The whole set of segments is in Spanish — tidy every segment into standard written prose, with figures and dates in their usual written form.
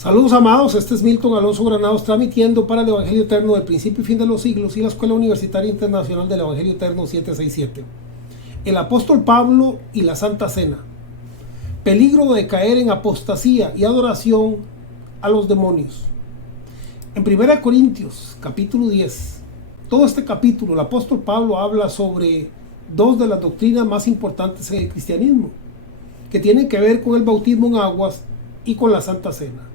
Saludos amados, este es Milton Alonso Granados transmitiendo para el Evangelio Eterno del principio y fin de los siglos y la Escuela Universitaria Internacional del Evangelio Eterno 767. El apóstol Pablo y la Santa Cena. Peligro de caer en apostasía y adoración a los demonios. En 1 Corintios capítulo 10, todo este capítulo el apóstol Pablo habla sobre dos de las doctrinas más importantes en el cristianismo, que tienen que ver con el bautismo en aguas y con la Santa Cena.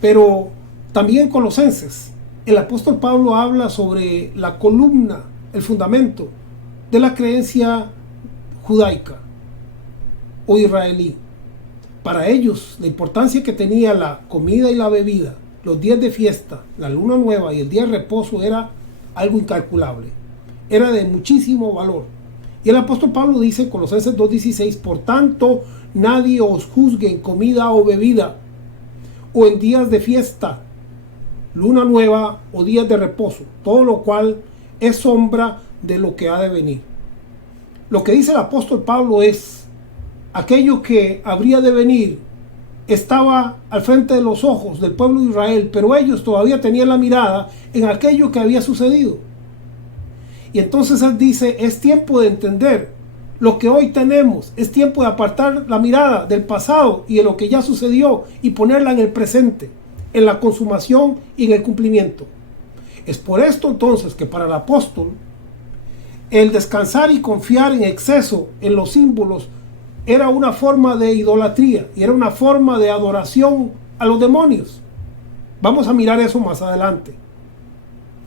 Pero también en Colosenses, el apóstol Pablo habla sobre la columna, el fundamento de la creencia judaica o israelí. Para ellos, la importancia que tenía la comida y la bebida, los días de fiesta, la luna nueva y el día de reposo era algo incalculable. Era de muchísimo valor. Y el apóstol Pablo dice en Colosenses 2:16, por tanto, nadie os juzgue en comida o bebida, o en días de fiesta, luna nueva o días de reposo, todo lo cual es sombra de lo que ha de venir. Lo que dice el apóstol Pablo es, aquello que habría de venir estaba al frente de los ojos del pueblo de Israel, pero ellos todavía tenían la mirada en aquello que había sucedido. Y entonces él dice, es tiempo de entender lo que hoy tenemos, es tiempo de apartar la mirada del pasado y de lo que ya sucedió y ponerla en el presente, en la consumación y en el cumplimiento. Es por esto entonces que para el apóstol el descansar y confiar en exceso en los símbolos era una forma de idolatría y era una forma de adoración a los demonios. Vamos a mirar eso más adelante.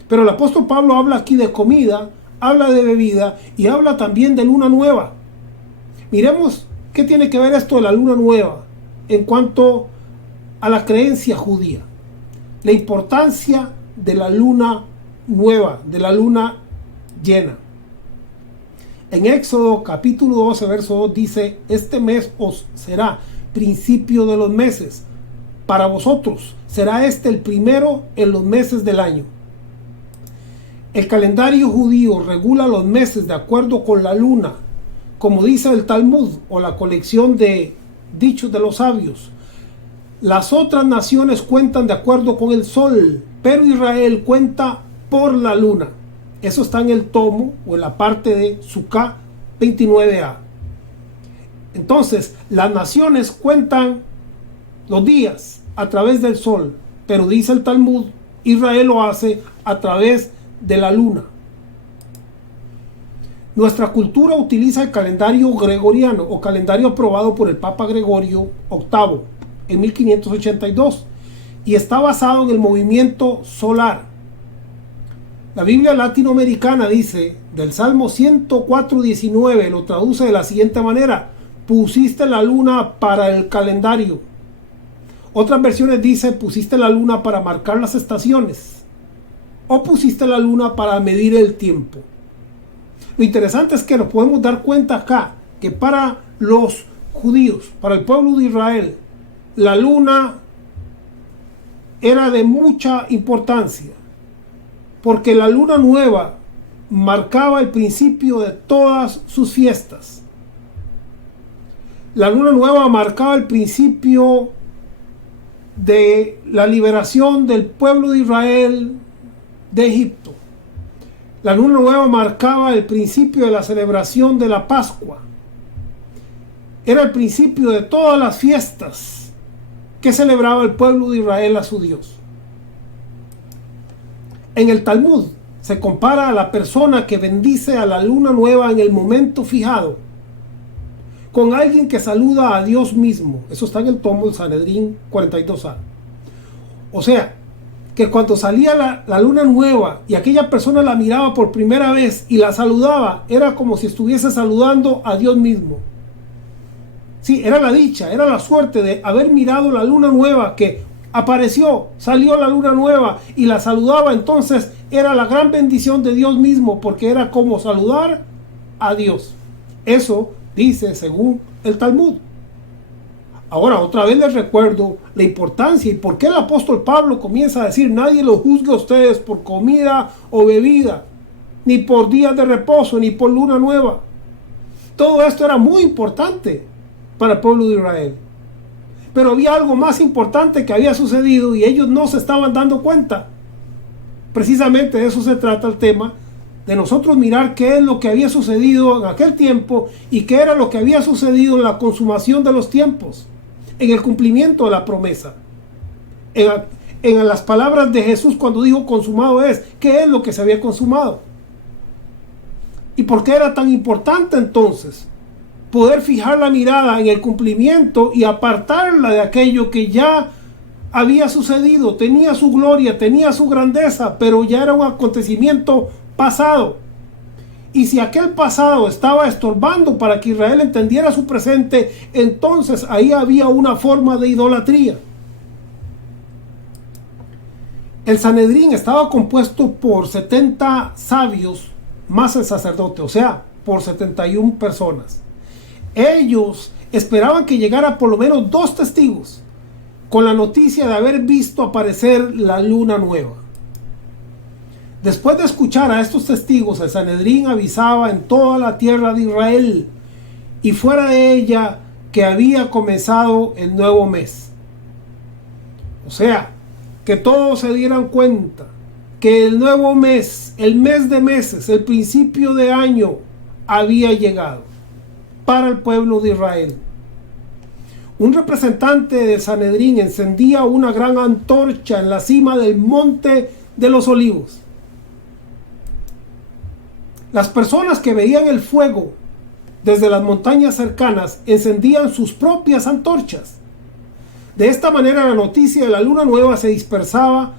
Pero el apóstol Pablo habla aquí de comida, habla de bebida y habla también de luna nueva. Miremos qué tiene que ver esto de la luna nueva en cuanto a la creencia judía. La importancia de la luna nueva, de la luna llena. En Éxodo capítulo 12, verso 2 dice, este mes os será principio de los meses. Para vosotros será este el primero en los meses del año. El calendario judío regula los meses de acuerdo con la luna, como dice el Talmud o la colección de dichos de los sabios. Las otras naciones cuentan de acuerdo con el sol, pero Israel cuenta por la luna. Eso está en el tomo o en la parte de Sukkah 29a. Entonces, las naciones cuentan los días a través del sol, pero dice el Talmud, Israel lo hace a través de la luna. Nuestra cultura utiliza el calendario gregoriano o calendario aprobado por el Papa Gregorio VIII en 1582 y está basado en el movimiento solar. La Biblia latinoamericana dice, del Salmo 104:19, lo traduce de la siguiente manera, pusiste la luna para el calendario. Otras versiones dice, pusiste la luna para marcar las estaciones. O pusiste la luna para medir el tiempo. Lo interesante es que nos podemos dar cuenta acá que para los judíos, para el pueblo de Israel, la luna era de mucha importancia, porque la luna nueva marcaba el principio de todas sus fiestas. La luna nueva marcaba el principio de la liberación del pueblo de Israel de Egipto. La luna nueva marcaba el principio de la celebración de la Pascua. Era el principio de todas las fiestas que celebraba el pueblo de Israel a su Dios. En el Talmud se compara a la persona que bendice a la luna nueva en el momento fijado con alguien que saluda a Dios mismo. Eso está en el tomo de Sanedrín 42a. O sea, que cuando salía la luna nueva y aquella persona la miraba por primera vez y la saludaba, era como si estuviese saludando a Dios mismo. Sí, era la dicha, era la suerte de haber mirado la luna nueva que apareció, salió la luna nueva y la saludaba. Entonces era la gran bendición de Dios mismo, porque era como saludar a Dios. Eso dice según el Talmud. Ahora, otra vez les recuerdo la importancia y por qué el apóstol Pablo comienza a decir, nadie los juzgue a ustedes por comida o bebida, ni por días de reposo, ni por luna nueva. Todo esto era muy importante para el pueblo de Israel. Pero había algo más importante que había sucedido y ellos no se estaban dando cuenta. Precisamente de eso se trata el tema, de nosotros mirar qué es lo que había sucedido en aquel tiempo y qué era lo que había sucedido en la consumación de los tiempos, en el cumplimiento de la promesa. En las palabras de Jesús cuando dijo consumado es, ¿qué es lo que se había consumado? ¿Y por qué era tan importante entonces poder fijar la mirada en el cumplimiento y apartarla de aquello que ya había sucedido? Tenía su gloria, tenía su grandeza, pero ya era un acontecimiento pasado. Y si aquel pasado estaba estorbando para que Israel entendiera su presente, entonces ahí había una forma de idolatría. El Sanedrín estaba compuesto por 70 sabios más el sacerdote, o sea, por 71 personas. Ellos esperaban que llegara por lo menos 2 testigos con la noticia de haber visto aparecer la luna nueva. Después de escuchar a estos testigos, el Sanedrín avisaba en toda la tierra de Israel y fuera de ella que había comenzado el nuevo mes. O sea, que todos se dieran cuenta que el nuevo mes, el mes de meses, el principio de año había llegado para el pueblo de Israel. Un representante del Sanedrín encendía una gran antorcha en la cima del monte de los olivos. Las personas que veían el fuego desde las montañas cercanas encendían sus propias antorchas. De esta manera la noticia de la luna nueva se dispersaba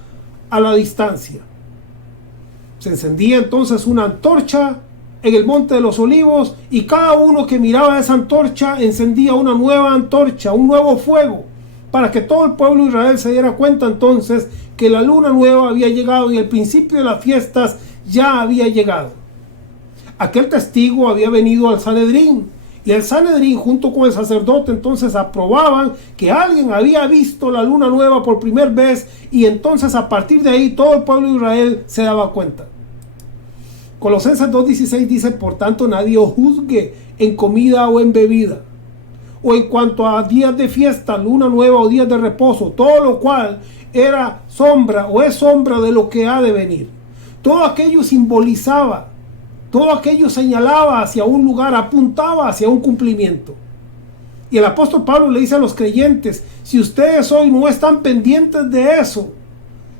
a la distancia. Se encendía entonces una antorcha en el monte de los olivos y cada uno que miraba esa antorcha encendía una nueva antorcha, un nuevo fuego, para que todo el pueblo de Israel se diera cuenta entonces que la luna nueva había llegado y el principio de las fiestas ya había llegado. Aquel testigo había venido al Sanedrín y el Sanedrín junto con el sacerdote entonces aprobaban que alguien había visto la luna nueva por primera vez y entonces a partir de ahí todo el pueblo de Israel se daba cuenta. Colosenses 2:16 dice, por tanto nadie os juzgue en comida o en bebida, o en cuanto a días de fiesta, luna nueva o días de reposo, todo lo cual era sombra o es sombra de lo que ha de venir. Todo aquello simbolizaba, todo aquello señalaba hacia un lugar, apuntaba hacia un cumplimiento. Y el apóstol Pablo le dice a los creyentes, si ustedes hoy no están pendientes de eso,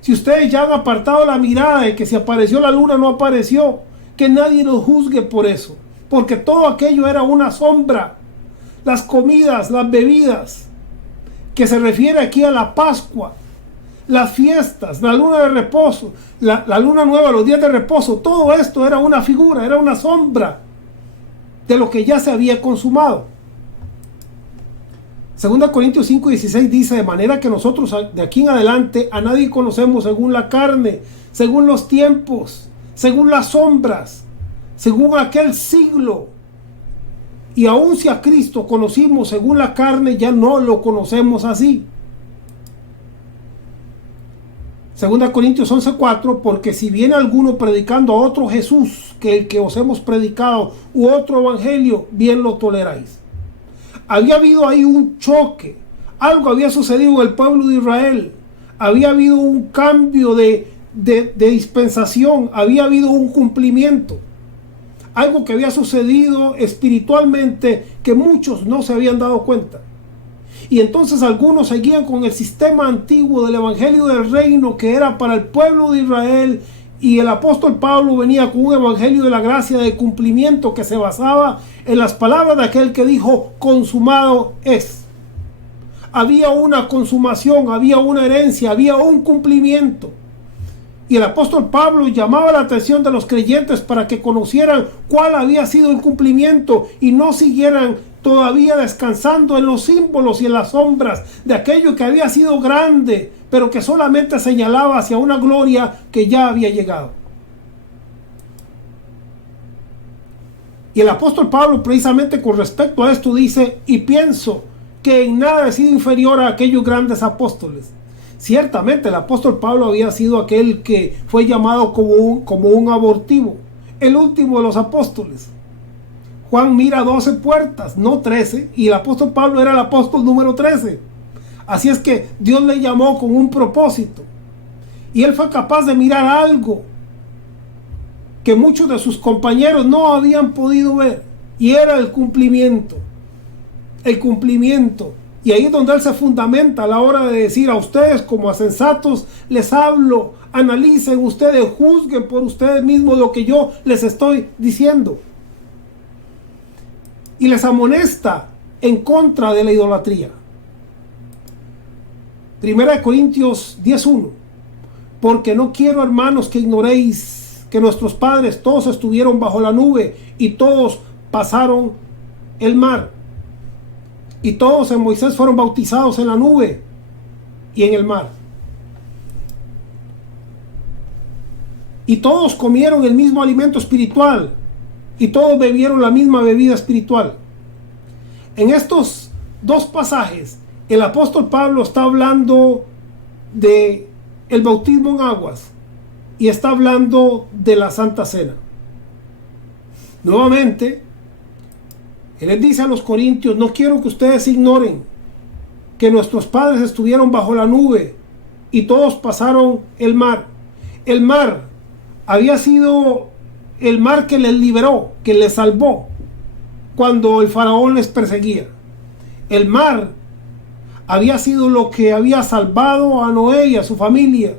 si ustedes ya han apartado la mirada de que si apareció la luna no apareció, que nadie nos juzgue por eso, porque todo aquello era una sombra. Las comidas, las bebidas, que se refiere aquí a la Pascua, las fiestas, la luna de reposo, la luna nueva, los días de reposo, todo esto era una figura, era una sombra de lo que ya se había consumado. 2 Corintios 5:16 dice, de manera que nosotros de aquí en adelante a nadie conocemos según la carne, según los tiempos, según las sombras, según aquel siglo. Y aun si a Cristo conocimos según la carne, ya no lo conocemos así. 2 Corintios 11:4, porque si viene alguno predicando a otro Jesús que el que os hemos predicado u otro evangelio, bien lo toleráis. Había habido ahí un choque, algo había sucedido en el pueblo de Israel, había habido un cambio de dispensación, había habido un cumplimiento, algo que había sucedido espiritualmente que muchos no se habían dado cuenta. Y entonces algunos seguían con el sistema antiguo del evangelio del reino que era para el pueblo de Israel, y el apóstol Pablo venía con un evangelio de la gracia de cumplimiento que se basaba en las palabras de aquel que dijo consumado es. Había una consumación, había una herencia, había un cumplimiento. Y el apóstol Pablo llamaba la atención de los creyentes para que conocieran cuál había sido el cumplimiento y no siguieran todavía descansando en los símbolos y en las sombras de aquello que había sido grande, pero que solamente señalaba hacia una gloria que ya había llegado. Y el apóstol Pablo precisamente con respecto a esto dice, y pienso que en nada he sido inferior a aquellos grandes apóstoles. Ciertamente el apóstol Pablo había sido aquel que fue llamado como un abortivo, el último de los apóstoles. Juan mira 12 puertas, no 13, y el apóstol Pablo era el apóstol número 13. Así es que Dios le llamó con un propósito. Y él fue capaz de mirar algo que muchos de sus compañeros no habían podido ver. Y era el cumplimiento. El cumplimiento. Y ahí es donde él se fundamenta a la hora de decir a ustedes como a sensatos les hablo, analicen ustedes, juzguen por ustedes mismos lo que yo les estoy diciendo. Y les amonesta en contra de la idolatría. 1 Corintios 10:1. Porque no quiero, hermanos, que ignoréis que nuestros padres todos estuvieron bajo la nube y todos pasaron el mar. Y todos en Moisés fueron bautizados en la nube y en el mar. Y todos comieron el mismo alimento espiritual. Y todos bebieron la misma bebida espiritual. En estos dos pasajes, el apóstol Pablo está hablando de el bautismo en aguas y está hablando de la Santa Cena. Nuevamente, él les dice a los corintios: no quiero que ustedes ignoren que nuestros padres estuvieron bajo la nube y todos pasaron el mar. El mar había sido el mar que les liberó, que les salvó cuando el faraón les perseguía. El mar había sido lo que había salvado a Noé y a su familia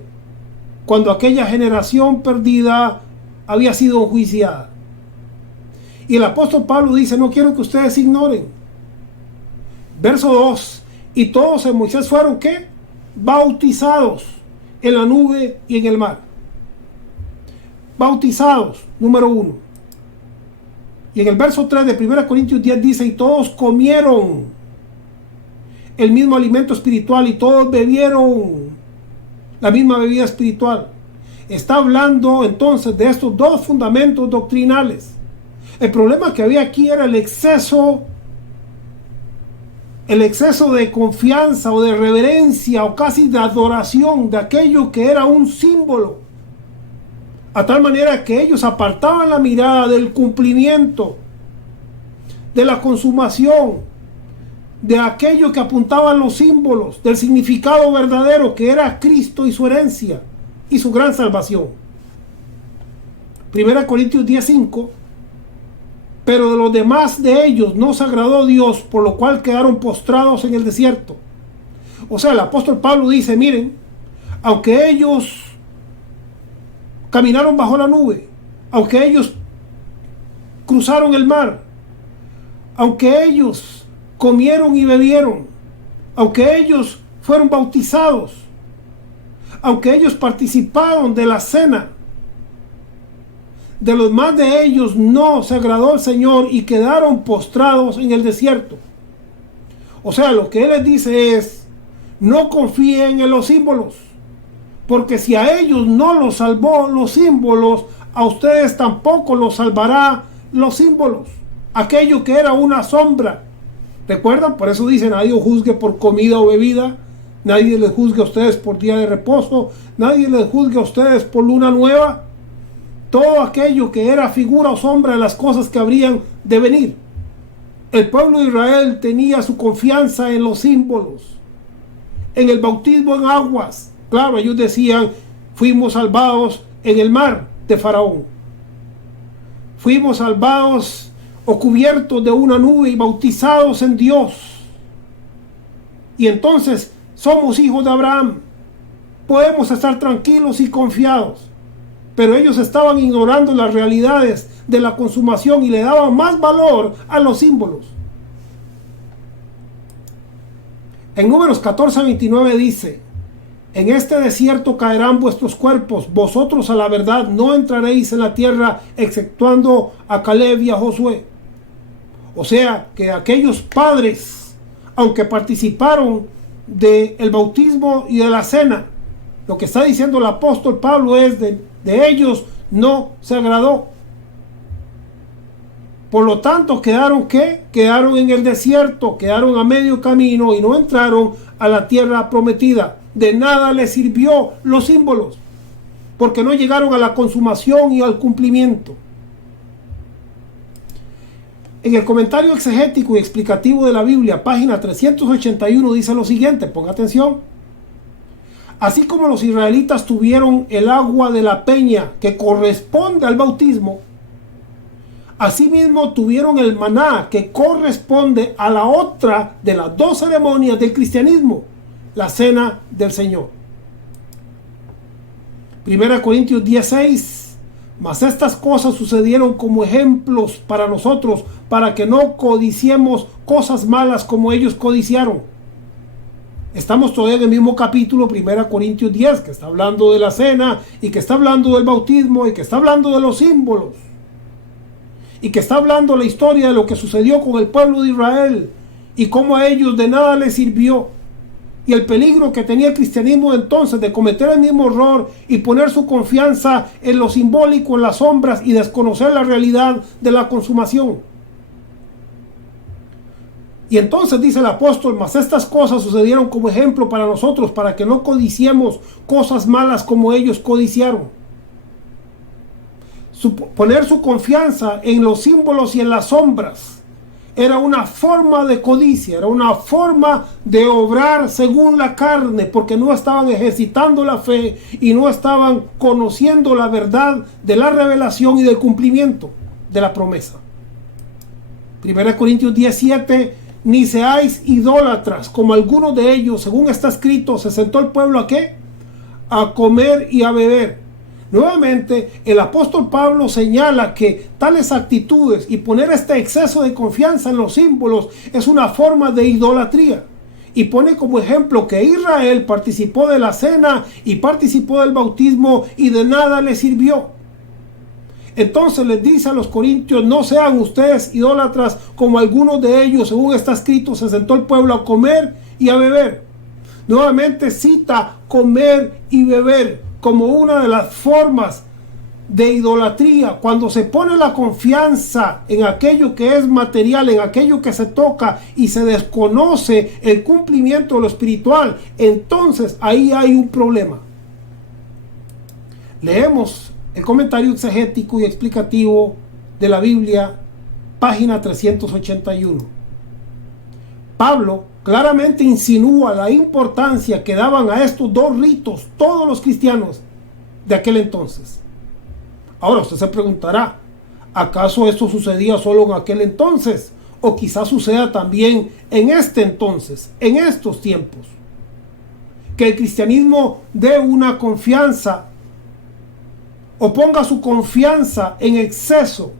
cuando aquella generación perdida había sido enjuiciada. Y el apóstol Pablo dice: no quiero que ustedes ignoren. Verso 2. Y todos en Moisés fueron ¿qué? Bautizados en la nube y en el mar. Bautizados, número 1. Y en el verso 3 de 1 Corintios 10 dice: y todos comieron el mismo alimento espiritual y todos bebieron la misma bebida espiritual. Está hablando entonces de estos dos fundamentos doctrinales. El problema que había aquí era el exceso de confianza o de reverencia o casi de adoración de aquello que era un símbolo, a tal manera que ellos apartaban la mirada del cumplimiento, de la consumación, de aquello que apuntaban los símbolos, del significado verdadero que era Cristo y su herencia y su gran salvación. 1 Corintios 10:5. Pero de los demás de ellos no se agradó Dios, por lo cual quedaron postrados en el desierto. O sea, el apóstol Pablo dice: miren, aunque ellos caminaron bajo la nube, aunque ellos cruzaron el mar, aunque ellos comieron y bebieron, aunque ellos fueron bautizados, aunque ellos participaron de la cena, de los más de ellos no se agradó el Señor y quedaron postrados en el desierto. O sea, lo que él les dice es: no confíen en los símbolos, porque si a ellos no los salvó los símbolos, a ustedes tampoco los salvará los símbolos. Aquello que era una sombra. ¿Recuerdan? Por eso dice: nadie os juzgue por comida o bebida, nadie les juzgue a ustedes por día de reposo, nadie les juzgue a ustedes por luna nueva. Todo aquello que era figura o sombra de las cosas que habrían de venir. El pueblo de Israel tenía su confianza en los símbolos, en el bautismo en aguas. Claro, ellos decían: fuimos salvados en el mar de Faraón, fuimos salvados o cubiertos de una nube y bautizados en Dios, y entonces somos hijos de Abraham, podemos estar tranquilos y confiados. Pero ellos estaban ignorando las realidades de la consumación y le daban más valor a los símbolos. En Números 14:29 dice: en este desierto caerán vuestros cuerpos, vosotros a la verdad no entraréis en la tierra, exceptuando a Caleb y a Josué. O sea, que aquellos padres, aunque participaron del bautismo y de la cena, lo que está diciendo el apóstol Pablo es de ellos no se agradó. Por lo tanto, quedaron ¿qué? Quedaron en el desierto, quedaron a medio camino y no entraron a la tierra prometida. De nada les sirvió los símbolos, porque no llegaron a la consumación y al cumplimiento. En el comentario exegético y explicativo de la Biblia, página 381, dice lo siguiente, ponga atención. Así como los israelitas tuvieron el agua de la peña que corresponde al bautismo, asimismo tuvieron el maná que corresponde a la otra de las dos ceremonias del cristianismo, la cena del Señor. 1 Corintios 16. Mas estas cosas sucedieron como ejemplos para nosotros, para que no codiciemos cosas malas como ellos codiciaron. Estamos todavía en el mismo capítulo, 1 Corintios 10, que está hablando de la cena, y que está hablando del bautismo, y que está hablando de los símbolos, y que está hablando la historia de lo que sucedió con el pueblo de Israel, y cómo a ellos de nada les sirvió. Y el peligro que tenía el cristianismo entonces de cometer el mismo error y poner su confianza en lo simbólico, en las sombras, y desconocer la realidad de la consumación. Y entonces dice el apóstol, mas estas cosas sucedieron como ejemplo para nosotros, para que no codiciemos cosas malas como ellos codiciaron. Poner su confianza en los símbolos y en las sombras era una forma de codicia, era una forma de obrar según la carne, porque no estaban ejercitando la fe y no estaban conociendo la verdad de la revelación y del cumplimiento de la promesa. 1 Corintios 17, ni seáis idólatras, como algunos de ellos, según está escrito, se sentó el pueblo ¿a qué? A comer y a beber. Nuevamente, el apóstol Pablo señala que tales actitudes y poner este exceso de confianza en los símbolos es una forma de idolatría. Y pone como ejemplo que Israel participó de la cena y participó del bautismo y de nada le sirvió. Entonces les dice a los corintios, no sean ustedes idólatras como algunos de ellos, según está escrito, se sentó el pueblo a comer y a beber. Nuevamente cita comer y beber como una de las formas de idolatría, cuando se pone la confianza en aquello que es material, en aquello que se toca y se desconoce el cumplimiento de lo espiritual, entonces ahí hay un problema. Leemos el comentario exegético y explicativo de la Biblia, página 381. Pablo claramente insinúa la importancia que daban a estos dos ritos todos los cristianos de aquel entonces. Ahora usted se preguntará, ¿acaso esto sucedía solo en aquel entonces? O quizás suceda también en este entonces, en estos tiempos. Que el cristianismo dé una confianza o ponga su confianza en exceso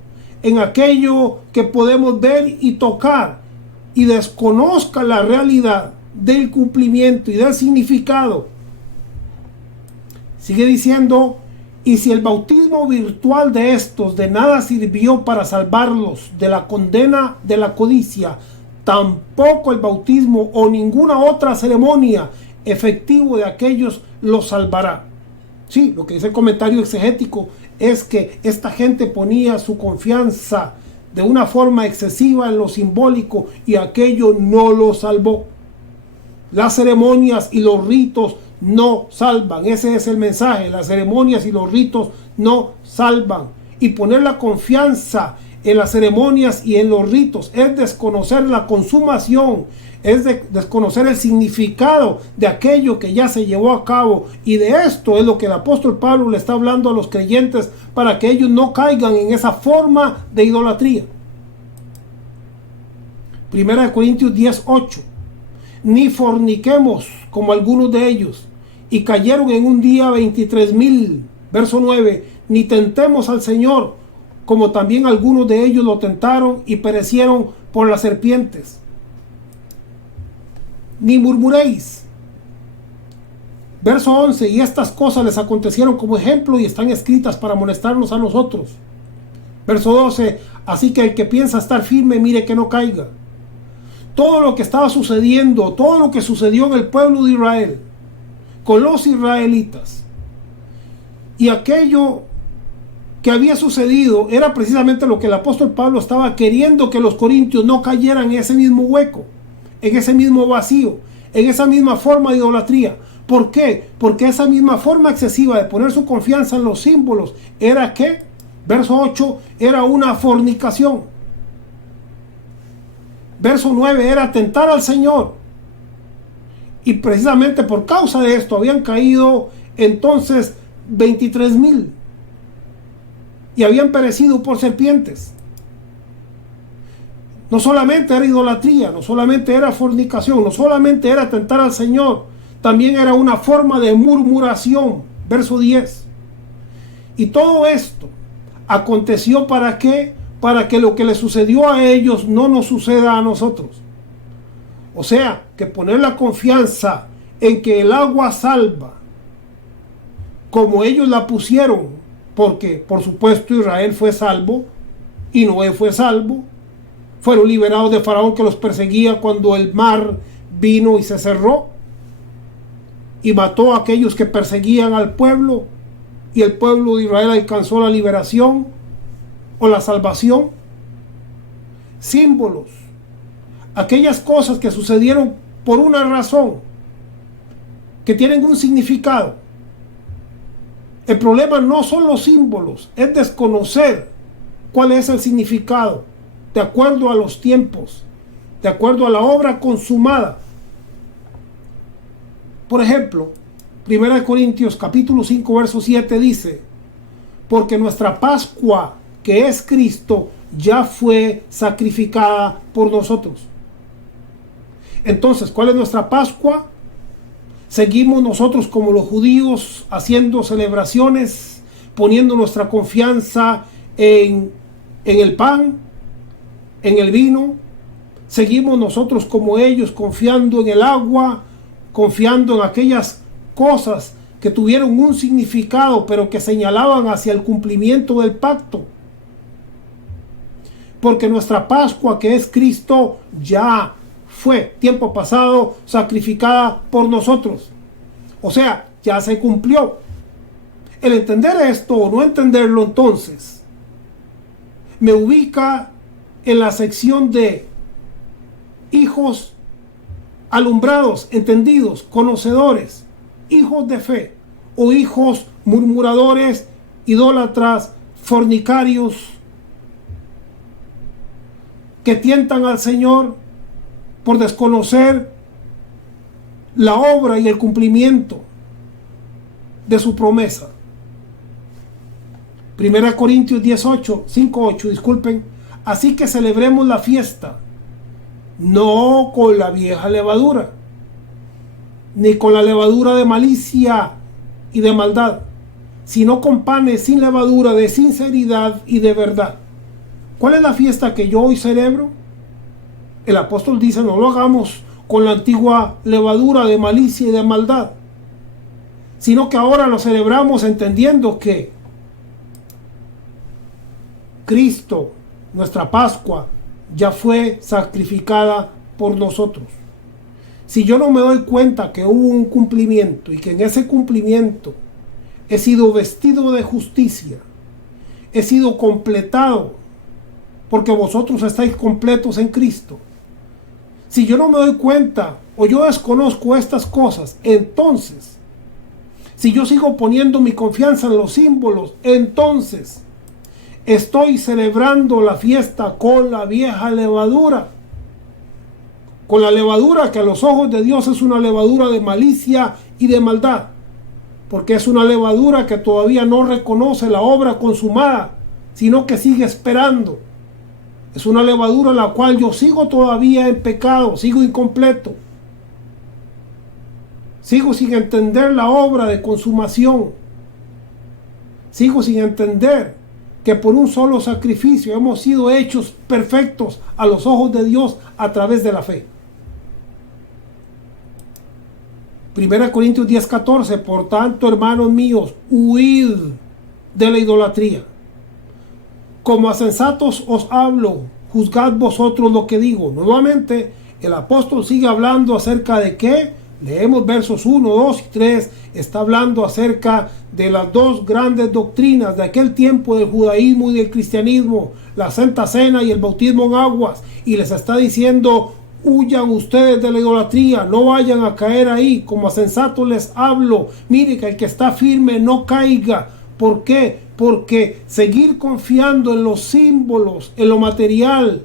en aquello que podemos ver y tocar, y desconozca la realidad del cumplimiento y del significado. Sigue diciendo, y si el bautismo virtual de estos de nada sirvió para salvarlos de la condena de la codicia, tampoco el bautismo o ninguna otra ceremonia efectivo de aquellos los salvará. Sí, lo que dice el comentario exegético es que esta gente ponía su confianza de una forma excesiva en lo simbólico y aquello no lo salvó. Las ceremonias y los ritos no salvan. Ese es el mensaje. Las ceremonias y los ritos no salvan. Y poner la confianza en las ceremonias y en los ritos es desconocer la consumación, es desconocer el significado de aquello que ya se llevó a cabo. Y de esto es lo que el apóstol Pablo le está hablando a los creyentes para que ellos no caigan en esa forma de idolatría. 1 Corintios 10:8. Ni forniquemos como algunos de ellos, y cayeron en un día 23,000. Verso 9. Ni tentemos al Señor, como también algunos de ellos lo tentaron y perecieron por las serpientes. Ni murmuréis. Verso 11. Y estas cosas les acontecieron como ejemplo y están escritas para amonestarnos a nosotros. Verso 12. Así que el que piensa estar firme, mire que no caiga. Todo lo que estaba sucediendo, todo lo que sucedió en el pueblo de Israel, con los israelitas, y aquello que había sucedido era precisamente lo que el apóstol Pablo estaba queriendo que los corintios no cayeran en ese mismo hueco, en ese mismo vacío, en esa misma forma de idolatría. ¿Por qué? Porque esa misma forma excesiva de poner su confianza en los símbolos era que, verso 8, era una fornicación. Verso 9 era tentar al Señor. Y precisamente por causa de esto habían caído entonces 23,000 y habían perecido por serpientes. No solamente era idolatría, no solamente era fornicación, no solamente era tentar al Señor, también era una forma de murmuración. Verso 10. Y todo esto aconteció ¿para qué? Para que lo que le sucedió a ellos no nos suceda a nosotros. O sea, que poner la confianza en que el agua salva, como ellos la pusieron, porque por supuesto Israel fue salvo y Noé fue salvo, fueron liberados de Faraón que los perseguía cuando el mar vino y se cerró y mató a aquellos que perseguían al pueblo, y el pueblo de Israel alcanzó la liberación o la salvación. Símbolos, aquellas cosas que sucedieron por una razón, que tienen un significado. El problema no son los símbolos, es desconocer cuál es el significado de acuerdo a los tiempos, de acuerdo a la obra consumada. Por ejemplo, 1 Corintios capítulo 5 verso 7 dice: porque nuestra Pascua, que es Cristo, ya fue sacrificada por nosotros. Entonces, ¿cuál es nuestra Pascua? Seguimos nosotros como los judíos haciendo celebraciones, poniendo nuestra confianza en el pan, en el vino. Seguimos nosotros como ellos confiando en el agua, confiando en aquellas cosas que tuvieron un significado, pero que señalaban hacia el cumplimiento del pacto. Porque nuestra Pascua, que es Cristo, ya fue, tiempo pasado, sacrificada por nosotros. O sea, ya se cumplió. El entender esto o no entenderlo, entonces, me ubica en la sección de hijos alumbrados, entendidos, conocedores, hijos de fe, o hijos murmuradores, idólatras, fornicarios, que tientan al Señor por desconocer la obra y el cumplimiento de su promesa. 1 Corintios 5:8, disculpen. Así que celebremos la fiesta, no con la vieja levadura, ni con la levadura de malicia y de maldad, sino con panes sin levadura, de sinceridad y de verdad. ¿Cuál es la fiesta que yo hoy celebro? El apóstol dice: no lo hagamos con la antigua levadura de malicia y de maldad, sino que ahora lo celebramos entendiendo que Cristo, nuestra Pascua, ya fue sacrificada por nosotros. Si yo no me doy cuenta que hubo un cumplimiento y que en ese cumplimiento he sido vestido de justicia, he sido completado, porque vosotros estáis completos en Cristo. Si yo no me doy cuenta o yo desconozco estas cosas, entonces, si yo sigo poniendo mi confianza en los símbolos, entonces estoy celebrando la fiesta con la vieja levadura, con la levadura que a los ojos de Dios es una levadura de malicia y de maldad, porque es una levadura que todavía no reconoce la obra consumada, sino que sigue esperando. Es una levadura en la cual yo sigo todavía en pecado, sigo incompleto, sigo sin entender la obra de consumación, sigo sin entender que por un solo sacrificio hemos sido hechos perfectos a los ojos de Dios a través de la fe. 1 Corintios 10:14, por tanto, hermanos míos, huid de la idolatría. Como a sensatos os hablo, juzgad vosotros lo que digo. Nuevamente, el apóstol sigue hablando acerca de qué. Leemos versos 1, 2 y 3. Está hablando acerca de las dos grandes doctrinas de aquel tiempo del judaísmo y del cristianismo, la Santa Cena y el bautismo en aguas. Y les está diciendo: huyan ustedes de la idolatría, no vayan a caer ahí. Como a sensatos les hablo. Mire que el que está firme no caiga. ¿Por qué? Porque seguir confiando en los símbolos, en lo material,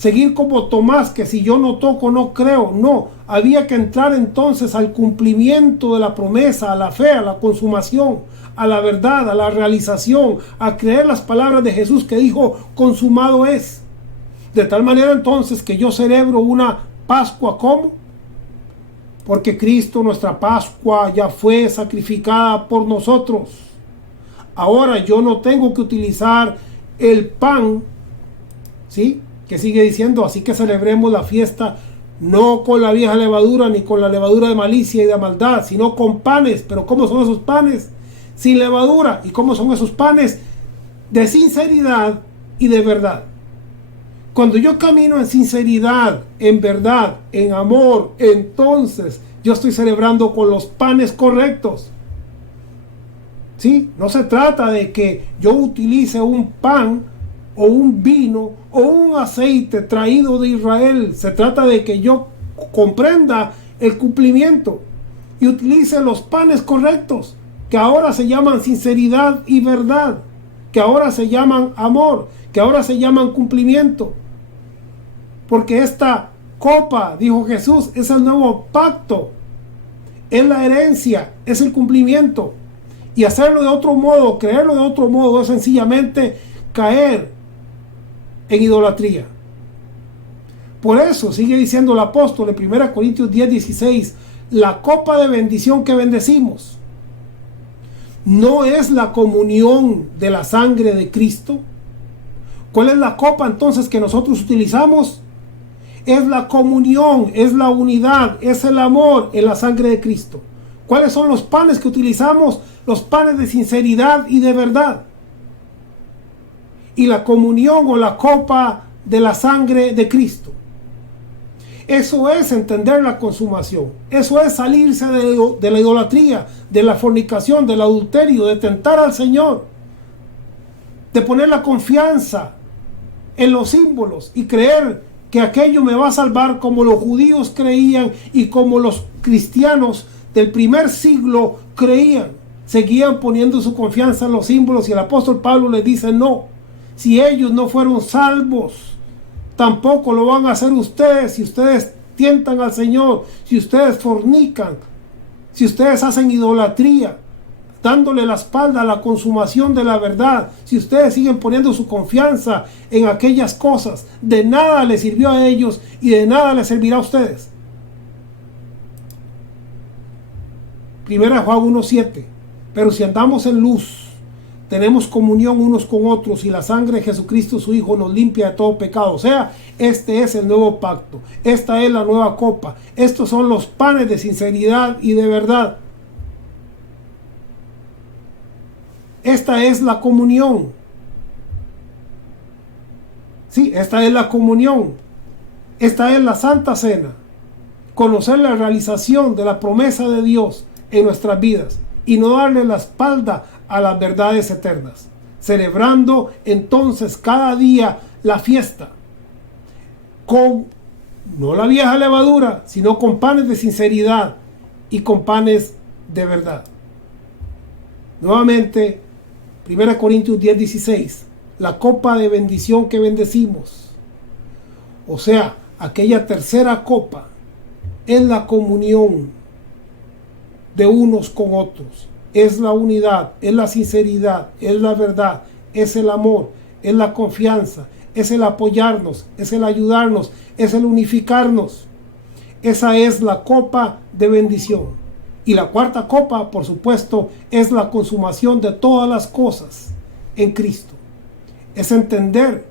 seguir como Tomás, que si yo no toco no creo. No, había que entrar entonces al cumplimiento de la promesa, a la fe, a la consumación, a la verdad, a la realización, a creer las palabras de Jesús que dijo, consumado es. De tal manera entonces que yo celebro una Pascua, ¿cómo? Porque Cristo, nuestra Pascua, ya fue sacrificada por nosotros. Ahora yo no tengo que utilizar el pan, ¿sí? Que sigue diciendo, así que celebremos la fiesta no con la vieja levadura ni con la levadura de malicia y de maldad, sino con panes. Pero ¿cómo son esos panes? Sin levadura. ¿Y cómo son esos panes? De sinceridad y de verdad. Cuando yo camino en sinceridad, en verdad, en amor, entonces yo estoy celebrando con los panes correctos. ¿Sí? No se trata de que yo utilice un pan o un vino o un aceite traído de Israel. Se trata de que yo comprenda el cumplimiento y utilice los panes correctos, que ahora se llaman sinceridad y verdad, que ahora se llaman amor, que ahora se llaman cumplimiento. Porque esta copa, dijo Jesús, es el nuevo pacto, es la herencia, es el cumplimiento. Y hacerlo de otro modo, creerlo de otro modo, es sencillamente caer en idolatría. Por eso sigue diciendo el apóstol en 1 Corintios 10:16, la copa de bendición que bendecimos no es la comunión de la sangre de Cristo. ¿Cuál es la copa entonces que nosotros utilizamos? Es la comunión, es la unidad, es el amor en la sangre de Cristo. ¿Cuáles son los panes que utilizamos? Los panes de sinceridad y de verdad. Y la comunión o la copa de la sangre de Cristo. Eso es entender la consumación. Eso es salirse de la idolatría, de la fornicación, del adulterio, de tentar al Señor. De poner la confianza en los símbolos y creer que aquello me va a salvar como los judíos creían y como los cristianos del primer siglo creían. Seguían poniendo su confianza en los símbolos y el apóstol Pablo les dice no. Si ellos no fueron salvos, tampoco lo van a hacer ustedes. Si ustedes tientan al Señor, si ustedes fornican, si ustedes hacen idolatría, dándole la espalda a la consumación de la verdad, si ustedes siguen poniendo su confianza en aquellas cosas, de nada les sirvió a ellos y de nada les servirá a ustedes. 1 Juan 1:7. Pero si andamos en luz, tenemos comunión unos con otros y la sangre de Jesucristo su Hijo nos limpia de todo pecado. O sea, este es el nuevo pacto, esta es la nueva copa, estos son los panes de sinceridad y de verdad. Esta es la comunión. Sí, esta es la comunión. Esta es la Santa Cena. Conocer la realización de la promesa de Dios en nuestras vidas y no darle la espalda a las verdades eternas. Celebrando entonces cada día la fiesta con no la vieja levadura, sino con panes de sinceridad y con panes de verdad. Nuevamente, 1 Corintios 10:16, la copa de bendición que bendecimos. O sea, aquella tercera copa es la comunión de unos con otros. Es la unidad, es la sinceridad, es la verdad, es el amor, es la confianza, es el apoyarnos, es el ayudarnos, es el unificarnos. Esa es la copa de bendición. Y la cuarta copa, por supuesto, es la consumación de todas las cosas en Cristo. Es entender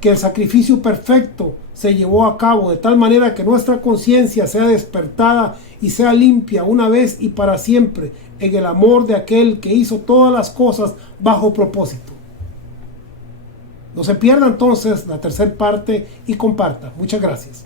que el sacrificio perfecto se llevó a cabo de tal manera que nuestra conciencia sea despertada y sea limpia una vez y para siempre en el amor de aquel que hizo todas las cosas bajo propósito. No se pierda entonces la tercera parte y comparta. Muchas gracias.